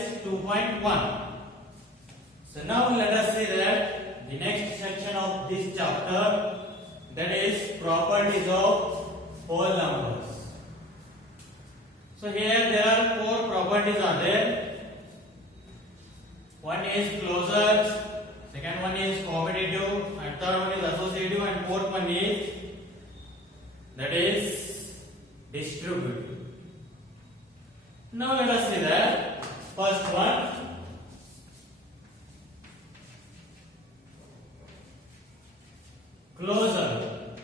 is 2.1. So now let us see that the next section of this chapter, that is properties of whole numbers. So here there are four properties are there. One is closure, second one is commutative, and third one is associative, and fourth one is that is distributive. Now let us see that first one. Closure.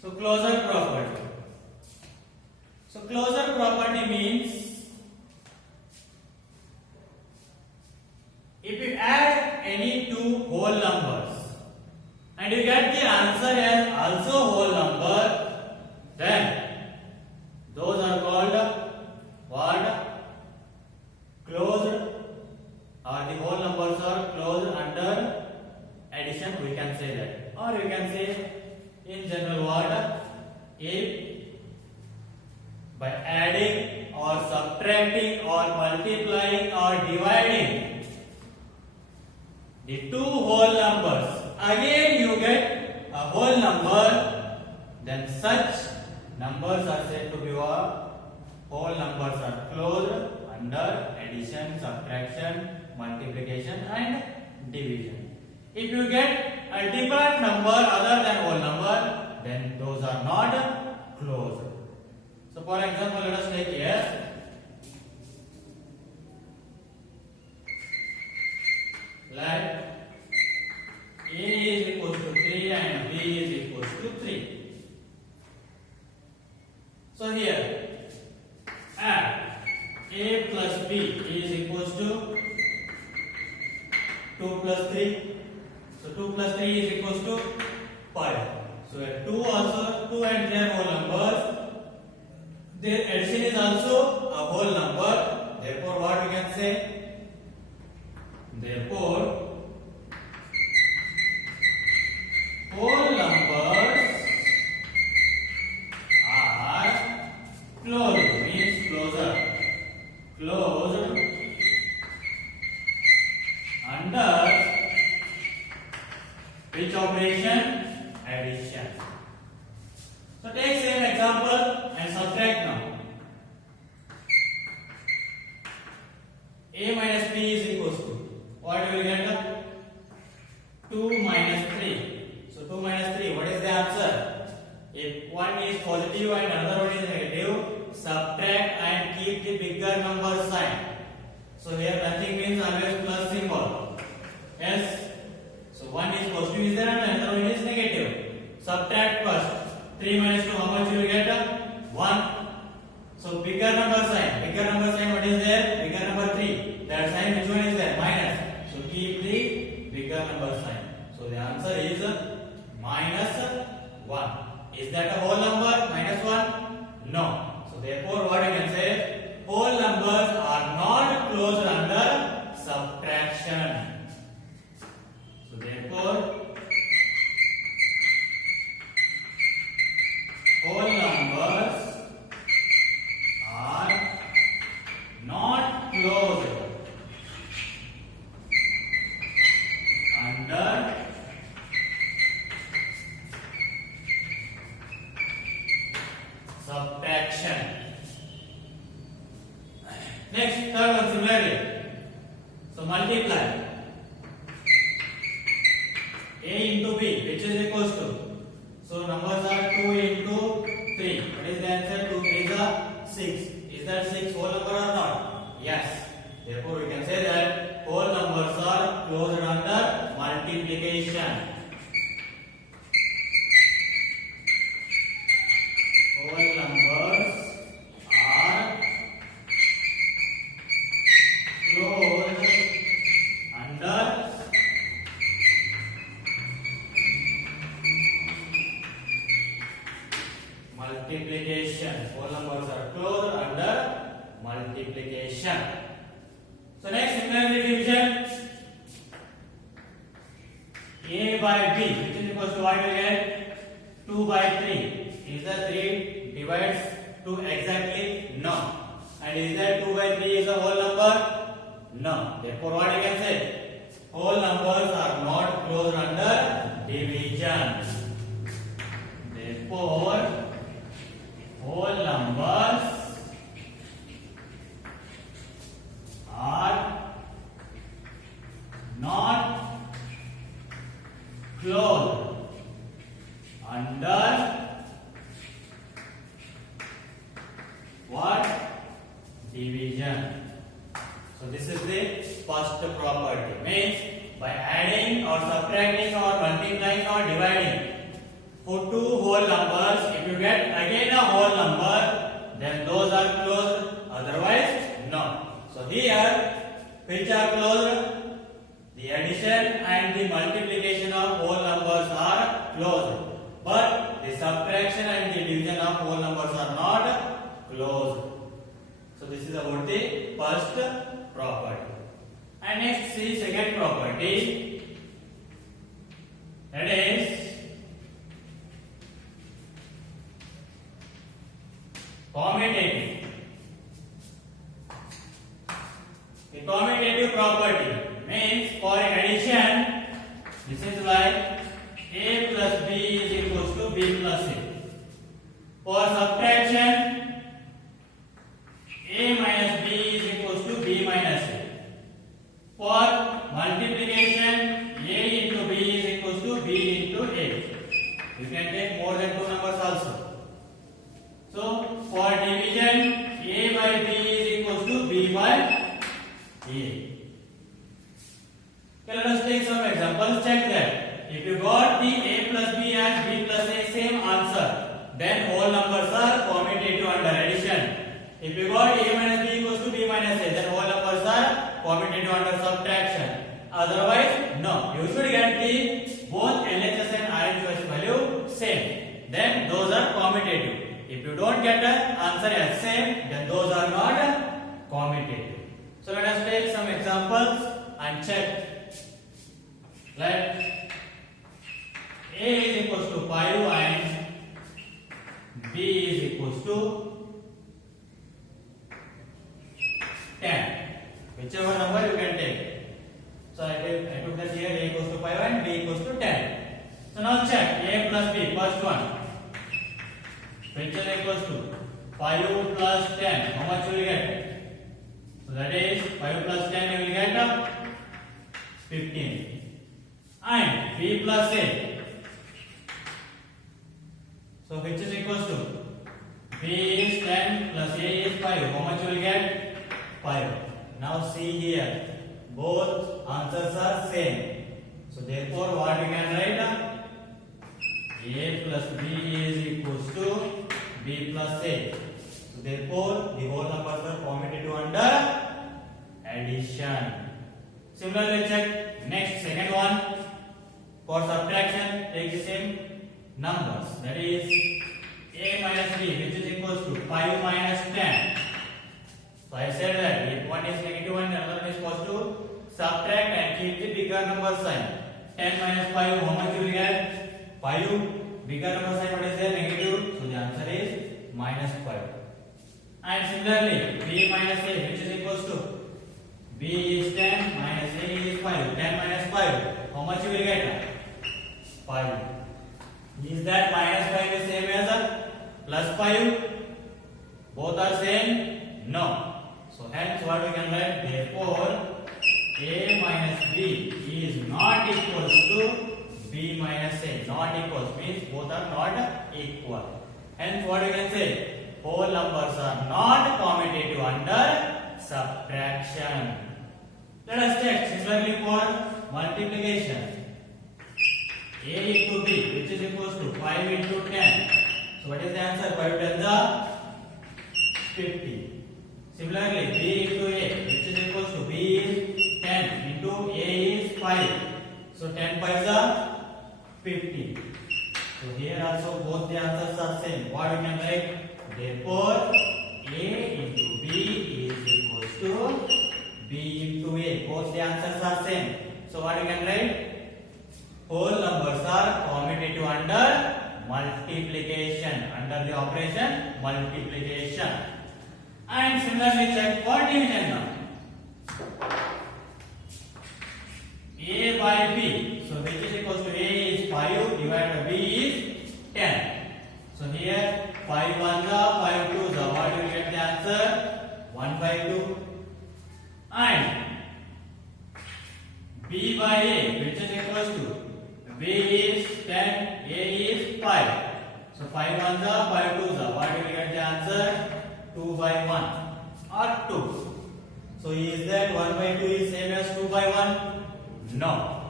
So closure property. So closure property means if you add any two whole numbers and you get the answer as also whole number, then those are called what? Closed, or the whole numbers are closed under addition, we can say that. Or you can say in general what? If by adding or subtracting or multiplying or dividing the two whole numbers, again you get a whole number, then such numbers are said to be what? Whole numbers are closed under addition, subtraction, multiplication and division. If you get a different number other than whole number, then those are not closed. So for example, let us take here like A is equals to 3 and B is equals to 3. So here add A plus B is equals to 2 plus 3. So 2 plus 3 is equals to 5. So 2 also, 2 and 3 are whole numbers. Their addition is also a whole number. Therefore, what we can say? Therefore, whole numbers are closed. Means closer. Closed under which operation? Addition. So take same example and subtract now. A minus B is equals to what you will get? 2 minus 3. So 2 minus 3, what is the answer? If one is positive and another one is negative, subtract and keep the bigger number sign. So here nothing means always plus symbol. Yes. So one is positive is there and another one is negative. Subtract first. 3 minus 2, how much you will get? 1. So bigger number sign. Bigger number sign, what is there? Bigger number 3. That sign, which one is there? Minus. So keep the bigger number sign. So the answer is minus 1. Is that a whole number? Minus 1? No. So therefore, what you can say? Whole numbers are not closed under subtraction. So therefore, whole numbers are not closed under subtraction. Next, third one similarly. So multiply A into B, which is equals to. So numbers are 2 into 3. What is the answer? 2 3 is 6. Is that 6 whole number or not? Yes. Therefore, we can say that whole numbers are closed under multiplication. Whole numbers are closed under multiplication. Whole numbers are closed under multiplication. So next, similarly division. A by B, which is equals to what we get? 2 by 3. Is the 3 divides 2 exactly? No. And is that 2 by 3 is a whole number? No. Therefore, what you can say? Whole numbers are not closed under division. Therefore, whole numbers are not closed under what? Division. So this is the first property. Means by adding or subtracting or multiplying or dividing for two whole numbers, if you get again a whole number, then those are closed. Otherwise, no. So here, which are closed? The addition and the multiplication of whole numbers are closed. But the subtraction and the division of whole numbers are not closed. So this is about the first property. And next see second property. That is commutative. The commutative property means for addition, this is like a plus b is equals to b plus a. For subtraction, a minus b is equals to b minus a. For multiplication, a into b is equals to b into a. You can take more than two numbers also. So for division, a by b is equals to b by a. Okay, let us take some examples. Check that. If you got the a plus b as b plus a, same answer, then whole numbers are commutative under addition. If you got a minus b equals to b minus a, then whole numbers are commutative under subtraction. Otherwise, no. You should get the both LHS and RHS value same. Then those are commutative. If you don't get the answer as same, then those are not commutative. So let us take some examples and check. Let a is equals to 5 and b is equals to 10. Whichever number you can take. So I took that here a equals to 5 and b equals to 10. So now check a plus b, first one. Which is equals to 5 plus 10. How much will you get? So that is 5 plus 10 you will get 15. And b plus a. So which is equals to b is 10 plus a is 5. How much you will get? 5. Now see here. Both answers are same. So therefore what we can write? A plus b is equals to b plus a. So therefore the whole numbers are commutative under addition. Similarly check next second one. For subtraction take the same numbers. That is a minus b, which is equals to 5 minus 10. So I said that if one is negative and another one is positive, subtract and keep the bigger number sign. 10 minus 5, how much you will get? 5. Bigger number sign, what is there? Negative. So the answer is minus 5. And similarly, b minus a, which is equals to b is 10 minus a is 5. 10 minus 5, how much you will get? 5. Is that minus 5 is same as plus 5? Both are same? No. So hence what we can write? Therefore, a minus b is not equals to b minus a. Not equals means both are not equal. Hence what we can say? Whole numbers are not commutative under subtraction. Let us check similarly for multiplication. A into b, which is equals to 5 into 10. So what is the answer? 5 10s are 50. Similarly, b into a, which is equals to b is 10 into a is 5. So 10 5s are 50. So here also both the answers are same. What we can write? Therefore, a into b is equals to b into a. Both the answers are same. So what we can write? Whole numbers are commutative under multiplication, under the operation multiplication. And similarly check for division now. A by B. So which is equals to A is 5 divided by B is 10. So here 5 1 the 5 2 the, what do you get the answer? 1 by 2. And B by A, which is equals to B is 10, A is 5. So 5 1 the 5 2 the, what do you get the answer? 2 by 1 or 2. So is that 1 by 2 is same as 2 by 1? No.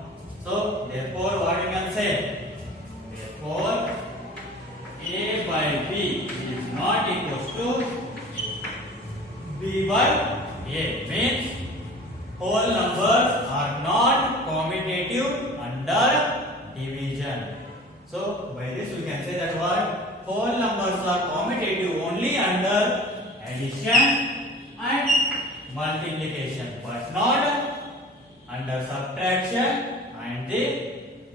So therefore what you can say? Therefore A by B is not equals to B by A. Means whole numbers are not commutative under division. So by this we can say that what? Whole numbers are commutative only under addition and multiplication, but not under subtraction and the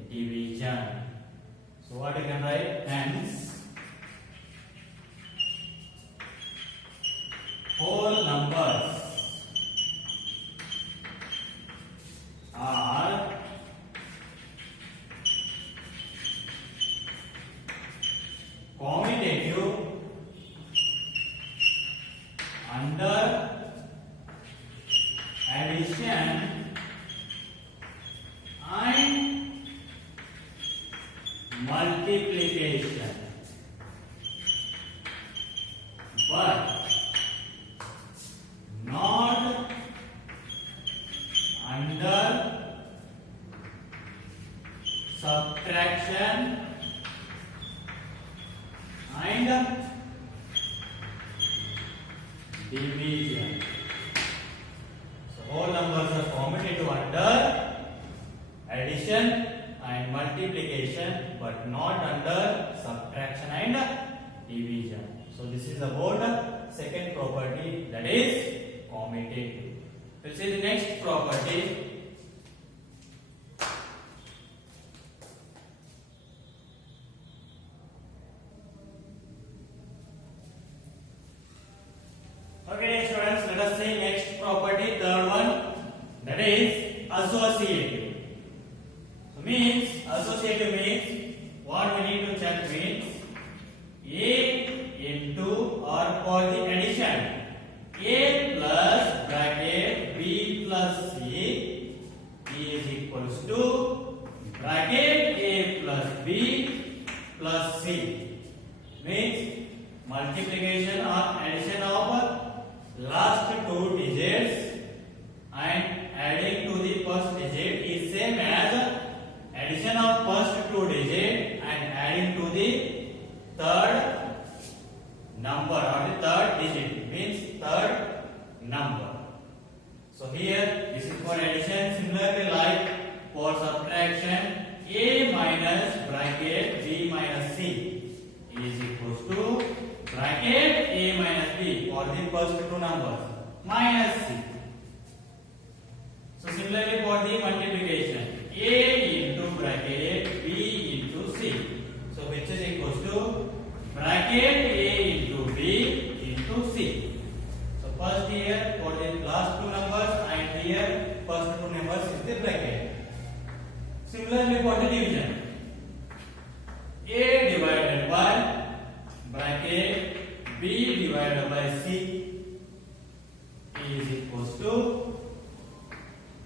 division. So what you can write? Hence whole numbers are commutative under addition and multiplication, but not under subtraction and division. So whole numbers are commutative under addition and multiplication, but not under subtraction and division. So this is about the second property, that is commutative. We'll see the next property. Okay students, let us see next property, third one, that is associative. So means associative means what we need to check means A into or for the addition A plus bracket B plus C is equals to bracket A plus B plus C, means multiplication or addition of last two digits and adding to the first digit is same as addition of first two digit and adding to the third number or the third digit, means third number. So here this is for addition. Similarly like for subtraction, A minus bracket B minus C is equals to bracket A minus B for the first two numbers minus C. So similarly for the multiplication, A into bracket B into C, so which is equals to bracket A into B into C. So first here for the last two numbers and here first two numbers is the bracket. Similarly for the division, A divided by bracket B divided by C is equals to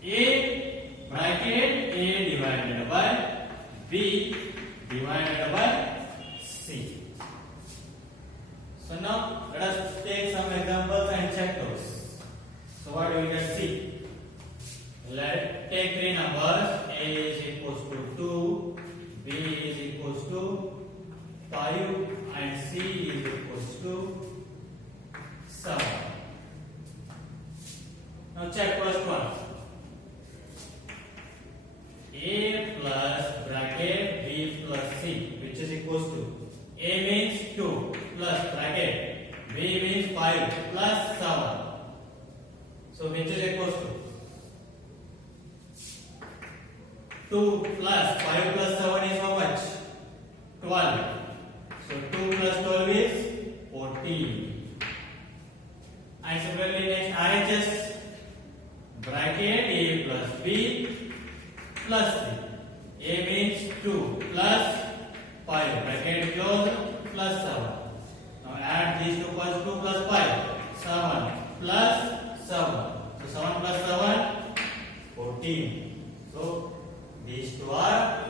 A bracket A divided by B divided by C. So now let us take some examples and check those. So what do we get? C. Let take three numbers. A is equals to 2, B is equals to 5 and C is equals to 7. Now check first one. A plus bracket B plus C, which is equals to A means 2 plus bracket B means 5 plus 7. So which is equals to 2 plus 5 plus 7 is how much? 12. So 2 plus 12 is 14. Similarly, next RHS bracket A plus B plus 3. A means 2 plus 5 bracket close plus 7. Now add these two plus 2 plus 5 7 plus 7. So 7 plus 7 14. So these two are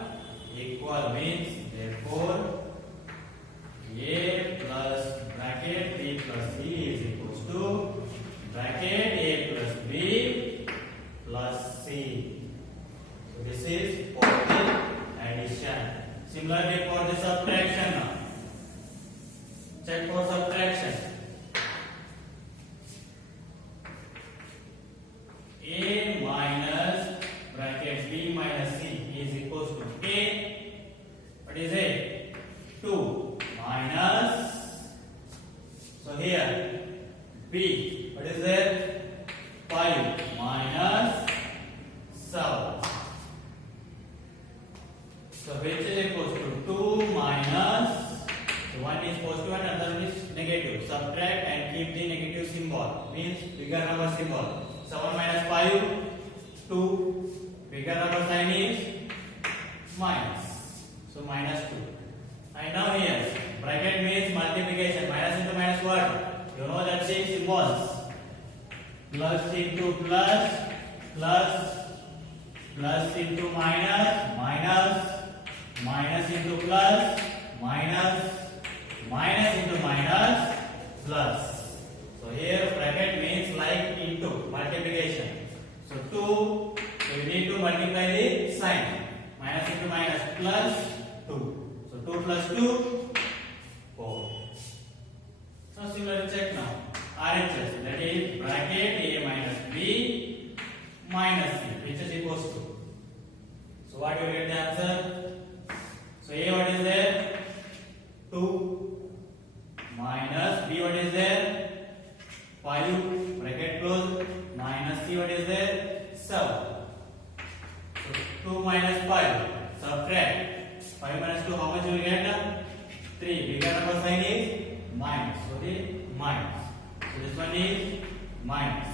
equal, means therefore A plus bracket B plus C is equals to bracket A plus B plus C. So this is for the addition. Similarly for the subtraction now. Check for subtraction. A minus bracket B minus C is equals to A. What is it? 2 minus. So here B. What is it? 5 minus 7. So which is equals to 2 minus. So one is positive and another one is negative. Subtract and keep the negative symbol. Means bigger number symbol. 7 minus 5, 2. Bigger number sign is minus. So minus 2. And now here, bracket means multiplication. Minus into minus what? You know that same symbols. Plus into plus, plus, plus into minus, minus, minus into plus, minus, minus into minus, plus. So here bracket means like into multiplication. So 2, so you need to multiply the sign. Minus into minus plus 2. So 2 plus 2, 4. So similarly check now. RHS, that is bracket A minus B minus C, which is equals to. So what you get the answer? So A what is there? 2 minus B what is there? 5 bracket close minus C what is there? 7. So 2 minus 5 subtract 5 minus 2 how much you will get? 3. Bigger number sign is minus. So the minus. So this one is minus.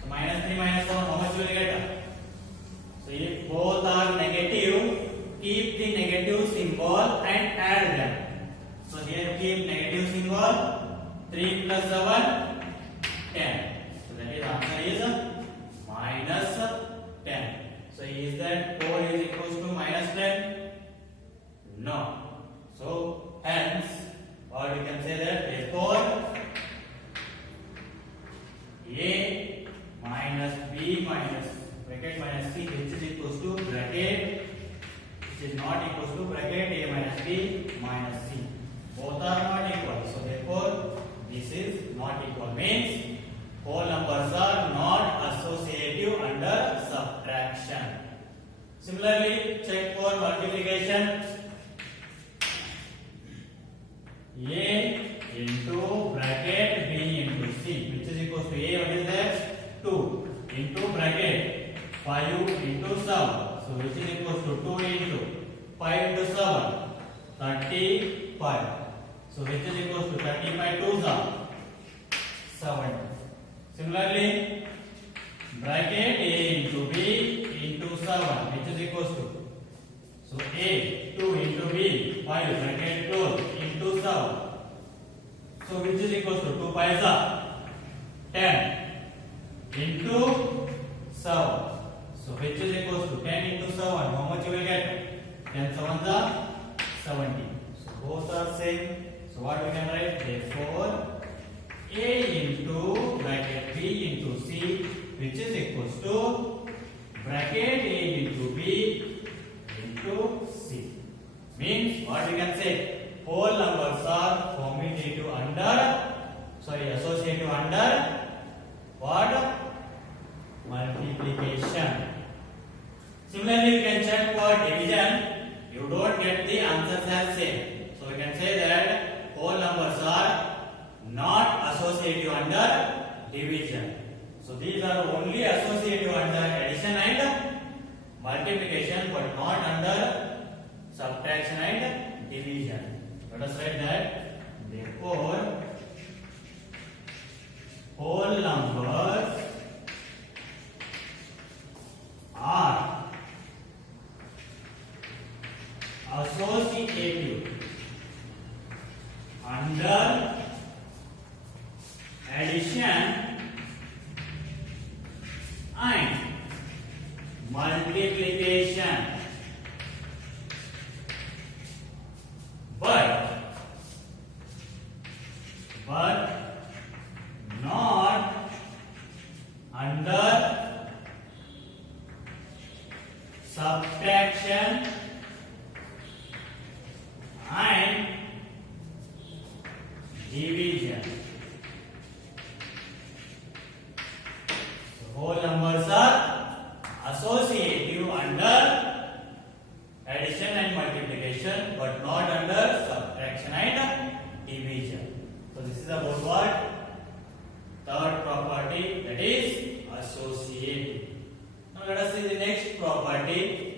So minus 3 minus 7 how much you will get? So if both are negative, keep the negative symbol and add them. So here keep negative symbol. 3 plus 7 10. So that is answer is minus 10. So is that 4 is equals to minus 10? No. So hence, or we can say that therefore A minus B minus bracket minus C which is equals to bracket which is not equals to bracket A minus B minus C. Both are not equal. So therefore this is not equal, means whole numbers are not associative under subtraction. Similarly, check for multiplication. A into bracket B into C, which is equals to A what is there? 2 into bracket 5 into 7. So which is equals to 2 into 5 into 7, 35. So which is equals to 35 2s are 70. Similarly, bracket A into B into 7, which is equals to. So A 2 into B 5 bracket close into 7. So which is equals to 2 5s are 10 into 7. So which is equals to 10 into 7. How much you will get? 10 7s are 70. So both are same. So what we can write? Therefore A into bracket B into C, which is equals to bracket A into B into C. Means what we can say? Whole numbers are commutative under, associative under what? Multiplication. Similarly, you can check for division. You don't get the answers as same. So we can say that whole numbers are not associative under division. So these are only associative under addition and multiplication, but not under subtraction and division. Let us write that. Therefore, whole numbers are associative under addition and multiplication, but not under subtraction and division. So whole numbers are associative under addition and multiplication, but not under subtraction and division. So this is about what? Third property, that is associative. Now let us see the next property,